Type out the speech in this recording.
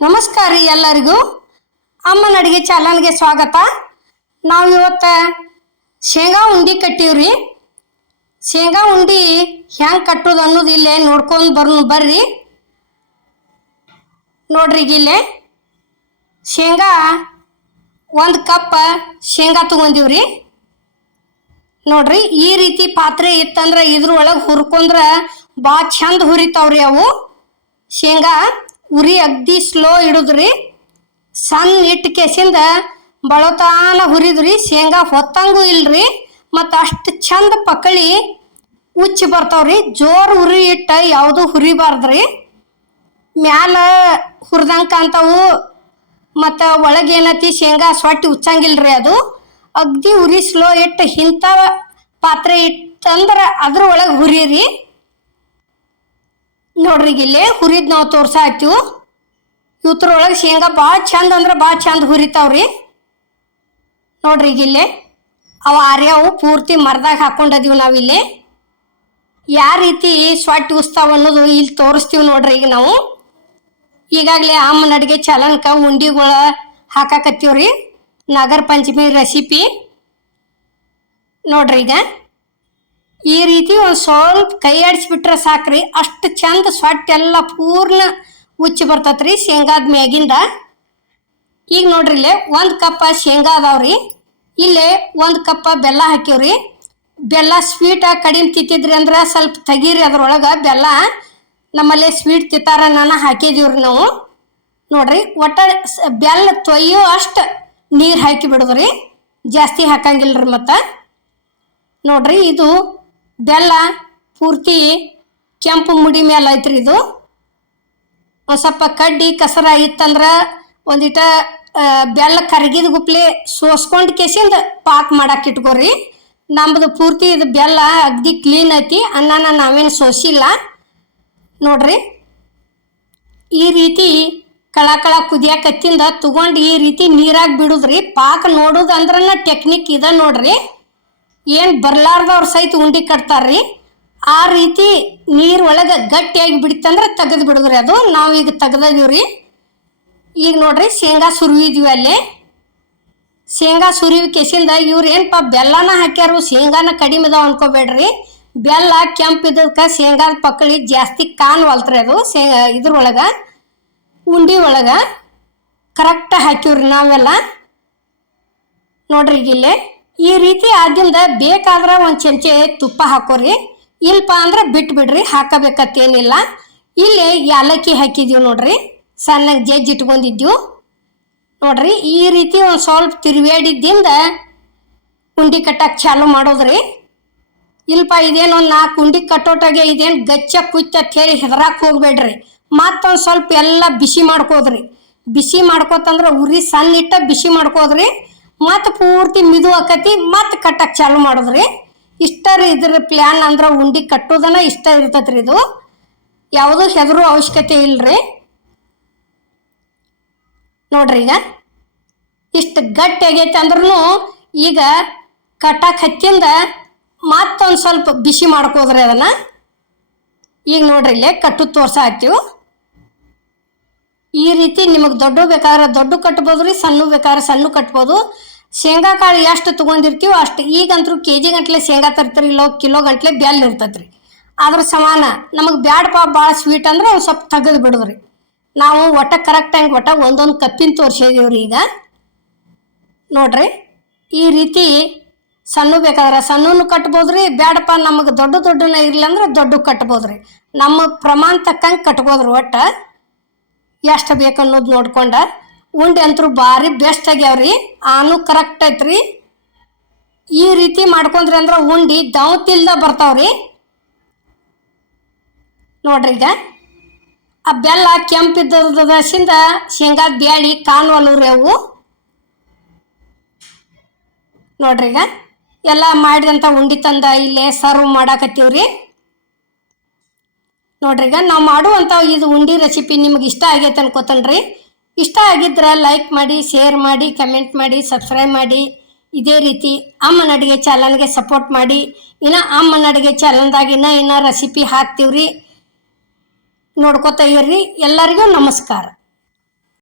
ನಮಸ್ಕಾರ ರೀ ಎಲ್ಲರಿಗೂ. ಅಮ್ಮನ ಅಡುಗೆ ಚಾನಲ್ಗೆ ಸ್ವಾಗತ. ನಾವು ಇವತ್ತು ಶೇಂಗಾ ಉಂಡಿ ಕಟ್ಟೀವ್ರಿ ಶೇಂಗಾ ಉಂಡಿ ಹೆಂಗೆ ಕಟ್ಟೋದು ಅನ್ನೋದು ಇಲ್ಲೇ ನೋಡ್ಕೊಂಡು ಬರ್ ಬರ್ರಿ. ನೋಡ್ರಿ ಇಲ್ಲೇ. ಶೇಂಗಾ ಒಂದು ಕಪ್ ಶೇಂಗಾ ತೊಗೊಂಡಿವ್ರಿ ನೋಡ್ರಿ ಈ ರೀತಿ ಪಾತ್ರೆ ಇತ್ತಂದ್ರೆ ಇದ್ರೊಳಗೆ ಹುರ್ಕೊಂಡ್ರೆ ಭಾಳ ಚಂದ ಹುರಿತಾವ್ರಿ ಅವು. ಶೇಂಗಾ ಉರಿ ಅಗ್ದಿ ಸ್ಲೋ ಇಡುದ್ರಿ ಸಣ್ಣ ಇಟ್ಟು ಕೆಸಿಂದ ಬಳತಾನ ಹುರಿದ್ರಿ, ಶೇಂಗಾ ಹೊತ್ತಂಗೂ ಇಲ್ರಿ, ಮತ್ತು ಅಷ್ಟು ಚಂದ ಪಕಳಿ ಉಚ್ಚಿ ಬರ್ತಾವ್ರಿ. ಜೋರು ಉರಿ ಇಟ್ಟ ಯಾವುದು ಹುರಿಬಾರ್ದ್ರಿ. ಮ್ಯಾಲ ಹುರಿದಂಗೆ ಕಾಣ್ತಾವು, ಮತ್ತು ಒಳಗೆ ಶೇಂಗಾ ಸೊಟ್ಟಿ ಉಚ್ಚಂಗಿಲ್ರಿ ಅದು. ಅಗ್ದಿ ಉರಿ ಸ್ಲೋ ಇಟ್ಟು ಇಂಥ ಪಾತ್ರೆ ಇಟ್ಟಂದ್ರೆ ಅದ್ರ ಒಳಗೆ ಹುರಿರಿ. ನೋಡ್ರಿ ಇಲ್ಲಿ ಹುರಿದ್ ನಾವು ತೋರ್ಸಾತ್ತೀವಿ ಇವತ್ರೊಳಗೆ ಶೇಂಗಾ ಭಾಳ ಚಂದ ಅಂದ್ರೆ ಭಾಳ ಚಂದ ಹುರಿತಾವ್ರಿ. ನೋಡ್ರಿ ಇಲ್ಲಿ. ಅವು ಆರ್ಯಾವು ಪೂರ್ತಿ ಮರದಾಗ ಹಾಕೊಂಡದೀವಿ ನಾವಿಲ್ಲಿ ಯಾವ ರೀತಿ ಸ್ವಟ್ ಉಸ್ತಾವ ಅನ್ನೋದು ಇಲ್ಲಿ ತೋರಿಸ್ತೀವಿ ನೋಡ್ರಿ ಈಗ ನಾವು. ಈಗಾಗಲೇ ಅಮ್ಮನ ಅಡುಗೆ ಚಲನ್ಕ ಉಂಡಿಗಳ ಹಾಕಾಕತ್ತೀವ್ರಿ. ನಾಗರ ಪಂಚಮಿ ರೆಸಿಪಿ. ನೋಡ್ರಿ ಈಗ. ಈ ರೀತಿ ಒಂದು ಸ್ವಲ್ಪ ಕೈ ಆಡಿಸ್ಬಿಟ್ರೆ ಸಾಕ್ರಿ. ಅಷ್ಟು ಚಂದ ಸೊಟ್ಟ ಎಲ್ಲ ಪೂರ್ಣ ಉಚ್ಚಿ ಬರ್ತೈತ್ರಿ ಶೇಂಗಾದ ಮ್ಯಾಗಿಂದ. ಈಗ ನೋಡ್ರಿ ಇಲ್ಲೇ ಒಂದು ಕಪ್ಪ ಶೇಂಗಾ ಅದಾವ್ರಿ. ಇಲ್ಲೇ ಒಂದು ಕಪ್ಪ ಬೆಲ್ಲ ಹಾಕಿವ್ರಿ ಬೆಲ್ಲ ಸ್ವೀಟ್ ಕಡಿಮೆ ತಿತ್ತಿದ್ರಿ ಅಂದ್ರೆ ಸ್ವಲ್ಪ ತೆಗೀರಿ ಅದ್ರೊಳಗೆ ಬೆಲ್ಲ. ನಮ್ಮಲ್ಲಿ ಸ್ವೀಟ್ ತಿತ್ತಾರ ನಾನು ಹಾಕಿದೀವ್ರಿ ನಾವು. ನೋಡ್ರಿ ಒಟ್ಟ ಬೆಲ್ಲ ತೊಯ್ಯೋ ಅಷ್ಟು ನೀರು ಹಾಕಿ ಬಿಡುದ್ರಿ. ಜಾಸ್ತಿ ಹಾಕಂಗಿಲ್ರಿ ಮತ್ತು. ನೋಡ್ರಿ ಇದು ಬೆಲ್ಲ, ಪೂರ್ತಿ, ಕೆಂಪು ಮುಡಿ ಮೇಲೆ ಐತ್ರಿ ಇದು. ಒಂದು ಸ್ವಲ್ಪ ಕಡ್ಡಿ, ಕಸರ ಇತ್ತಂದ್ರೆ ಒಂದಿಟ ಬೆಲ್ಲ ಕರಗಿದ ಗುಪ್ಲೆ ಸೋಸ್ಕೊಂಡು ಕೆಸಿಂದ ಪಾಕ್ ಮಾಡಕ್ಕೆ ಇಟ್ಕೋರಿ. ನಮ್ಮದು ಪೂರ್ತಿ ಇದು ಬೆಲ್ಲ ಅಗ್ದಿ ಕ್ಲೀನ್ ಐತಿ, ಅನ್ನನ ನಾವೇನು ಸೋಸಿಲ್ಲ. ನೋಡ್ರಿ. ಈ ರೀತಿ ಕಳ ಕಳ ಕುದಿಯಾಕತ್ತಿಂದ ತಗೊಂಡು ಈ ರೀತಿ ನೀರಾಗಿ ಬಿಡುದ್ರಿ. ಪಾಕ ನೋಡೋದು ಟೆಕ್ನಿಕ್ ಇದೆ ನೋಡ್ರಿ. ಏನು ಬರ್ಲಾರ್ದವ್ರ ಸಹಿತ ಉಂಡಿ ಕಟ್ತಾರ್ರಿ? ಆ ರೀತಿ ನೀರು ಒಳಗೆ ಗಟ್ಟಿಯಾಗಿ ಬಿಡ್ತಂದ್ರೆ ತೆಗೆದು ಬಿಡುದ್ರಿ ಅದು. ನಾವು ಈಗ ತೆಗ್ದಿದೀವ್ರಿ. ಈಗ ನೋಡ್ರಿ, ಶೇಂಗಾ ಸುರಿವಿದ್ವಿ ಅಲ್ಲಿ. ಶೇಂಗಾ ಸುರಿವಿ ಕೆಸಿಂದ ಇವ್ರು ಏನಪ್ಪ ಬೆಲ್ಲನ ಹಾಕ್ಯಾರು, ಶೇಂಗಾನ ಕಡಿಮೆ ಇದಾವ ಅನ್ಕೋಬೇಡ್ರಿ. ಬೆಲ್ಲ ಕೆಂಪಿದ್ದಕ್ಕೆ ಶೇಂಗಾದ ಪಕ್ಕಳಿ ಜಾಸ್ತಿ ಕಾಣವಲ್ತ್ರಿ ಅದು, ಶೇಂಗಾ ಇದ್ರೊಳಗೆ ಉಂಡಿ ಒಳಗೆ. ಕರೆಕ್ಟ್ ಹಾಕಿವ್ರಿ ನಾವೆಲ್ಲ. ನೋಡ್ರಿ ಇಲ್ಲಿ. ಈ ರೀತಿ ಆದಿಂದ ಬೇಕಾದ್ರೆ ಒಂದು ಚಮಚೆ ತುಪ್ಪ ಹಾಕೋರಿ, ಇಲ್ಪ ಅಂದ್ರೆ ಬಿಟ್ಟು ಬಿಡ್ರಿ ಹಾಕಬೇಕತ್ತೇನಿಲ್ಲ. ಇಲ್ಲಿ ಏಲಕ್ಕಿ ಹಾಕಿದೀವಿ ನೋಡ್ರಿ, ಸಣ್ಣಗೆ ಜಜ್ಜಿ ಇಟ್ಕೊಂಡಿದ್ದೀವಿ. ನೋಡ್ರಿ, ಈ ರೀತಿ ಒಂದು ಸ್ವಲ್ಪ ತಿರುವೇಡಿದ್ದಿಂದ ಉಂಡಿ ಕಟ್ಟಕ್ಕೆ ಚಾಲು ಮಾಡೋದ್ರಿ. ಇಲ್ಪ ಇದೇನು ಒಂದು ನಾಲ್ಕು ಉಂಡಿ ಕಟ್ಟೋಟಾಗೆ ಇದೇನು ಗಚ್ಚ ಕುಚ್ಚ ಹೇಳಿ ಹೆದರಾಕ್ ಹೋಗ್ಬೇಡ್ರಿ. ಮತ್ತೊಂದು ಸ್ವಲ್ಪ ಎಲ್ಲ ಬಿಸಿ ಮಾಡ್ಕೋದ್ರಿ. ಬಿಸಿ ಮಾಡ್ಕೋತಂದ್ರೆ ಉರಿ ಸಣ್ಣ ಇಟ್ಟ ಬಿಸಿ ಮಾಡ್ಕೋದ್ರಿ. ಮತ್ತೆ ಪೂರ್ತಿ ಮಿದು ಆಕತಿ, ಮತ್ತೆ ಕಟ್ಟಕ್ಕೆ ಚಾಲು ಮಾಡುದ್ರಿ. ಇಷ್ಟ ರೀ ಇದ್ರ ಪ್ಲ್ಯಾನ್ ಅಂದ್ರೆ ಉಂಡಿ ಕಟ್ಟೋದನ ಇಷ್ಟ ಇರ್ತೈತ್ರಿ ಇದು. ಯಾವುದೂ ಹೆದರು ಅವಶ್ಯಕತೆ ಇಲ್ರಿ. ನೋಡ್ರಿ ಈಗ. ಇಷ್ಟು ಗಟ್ಟಿ ಆಗೈತೆ ಅಂದ್ರೂ ಈಗ ಕಟ್ಟಕ್ಕೆ ಹತ್ತಿಂದ ಮತ್ತೊಂದು ಸ್ವಲ್ಪ ಬಿಸಿ ಮಾಡ್ಕೋದ್ರಿ ಅದನ್ನ. ಈಗ ನೋಡ್ರಿ ಇಲ್ಲೇ ಕಟ್ಟು ತೋರ್ಸಾತ್ತೀವಿ ಈ ರೀತಿ ನಿಮಗೆ ದೊಡ್ಡ ಬೇಕಾದ್ರೆ ದೊಡ್ಡ ಕಟ್ಬೋದು ರೀ ಸಣ್ಣ ಬೇಕಾದ್ರೆ ಸಣ್ಣ ಕಟ್ಬೋದು. ಶೇಂಗಾ ಕಾಳು ಎಷ್ಟು ತೊಗೊಂಡಿರ್ತೀವೋ ಅಷ್ಟು ಈಗಂತೂ ಕೆ ಜಿ ಗಂಟ್ಲೆ ಶೇಂಗಾ ತರ್ತೀರಿ, ಇಲ್ಲೋ ಕಿಲೋ ಗಂಟ್ಲೆ ಬೆಲ್ಲ ಇರ್ತೈತೆ ರೀ ಅದ್ರ ಸಮಾನ ನಮಗೆ ಬ್ಯಾಡಪ್ಪ ಭಾಳ ಸ್ವೀಟ್ ಅಂದ್ರೆ ಒಂದು ಸ್ವಲ್ಪ ತೆಗೆದು ಬಿಡೋದ್ರಿ. ನಾವು ಒಟ್ಟ ಕರೆಕ್ಟಾಗಿ ಒಟ್ಟ ಒಂದೊಂದು ಕಪ್ಪಿನ ತೋರಿಸಿದೀವಿ ರೀ ಈಗ. ನೋಡ್ರಿ, ಈ ರೀತಿ ಸಣ್ಣ ಬೇಕಾದ್ರೆ ಸಣ್ಣನು ರೀ ಬ್ಯಾಡಪ್ಪ ನಮಗೆ ದೊಡ್ಡ ದೊಡ್ಡನ ಇರಲಿಲ್ಲ ಅಂದ್ರೆ ದೊಡ್ಡ ಕಟ್ಬೋದ್ರಿ. ನಮ್ಮ ಪ್ರಮಾಣ ತಕ್ಕಂಗೆ ಕಟ್ಬೋದ್ರಿ ಒಟ್ಟ. ಎಷ್ಟು ಬೇಕು ಅನ್ನೋದು ನೋಡ್ಕೊಂಡ ಉಂಡೆ ಅಂತೂ ಭಾರಿ ಬೆಸ್ಟ್ ಆಗ್ಯಾವ್ರಿ. ಆನು ಕರೆಕ್ಟ್ ಐತ್ರಿ. ಈ ರೀತಿ ಮಾಡ್ಕೊಂಡ್ರಿ ಅಂದ್ರೆ ಉಂಡಿ ದವತಿಲ್ದ ಬರ್ತಾವ್ರಿ. ನೋಡ್ರಿ ಈಗ. ಆ ಬೆಲ್ಲ ಕೆಂಪಿದ್ದದಸಿಂದ ಶೇಂಗಾದ ಬ್ಯಾಳಿ ಕಾಣುವಲ್ರಿ ಅವು. ನೋಡ್ರಿ ಈಗ. ಎಲ್ಲ ಮಾಡಿದಂಥ ಉಂಡಿ ತಂದ ಇಲ್ಲೇ ಸರ್ವ್ ಮಾಡಾಕತ್ತೀವ್ರಿ. ನೋಡ್ರಿ, ಈಗ ನಾವು ಮಾಡುವಂಥ ಇದು ಉಂಡಿ ರೆಸಿಪಿ ನಿಮ್ಗೆ ಇಷ್ಟ ಆಗೈತೆ ಅನ್ಕೋತನ್ರಿ. ಇಷ್ಟ ಆಗಿದ್ರೆ ಲೈಕ್ ಮಾಡಿ ಶೇರ್ ಮಾಡಿ ಕಮೆಂಟ್ ಮಾಡಿ ಸಬ್ಸ್ಕ್ರೈಬ್ ಮಾಡಿ. ಇದೇ ರೀತಿ ಅಮ್ಮನ ಅಡುಗೆ ಚಾನಲ್ಗೆ ಸಪೋರ್ಟ್ ಮಾಡಿ. ಇನ್ನು ಅಮ್ಮನ ಅಡುಗೆ ಚಾನಲ್ದಾಗ ಇನ್ನೂ ಇನ್ನೂ ರೆಸಿಪಿ ಹಾಕ್ತೀವ್ರಿ. ನೋಡ್ಕೋತಾ ಇರ್ರಿ. ಎಲ್ಲರಿಗೂ ನಮಸ್ಕಾರ.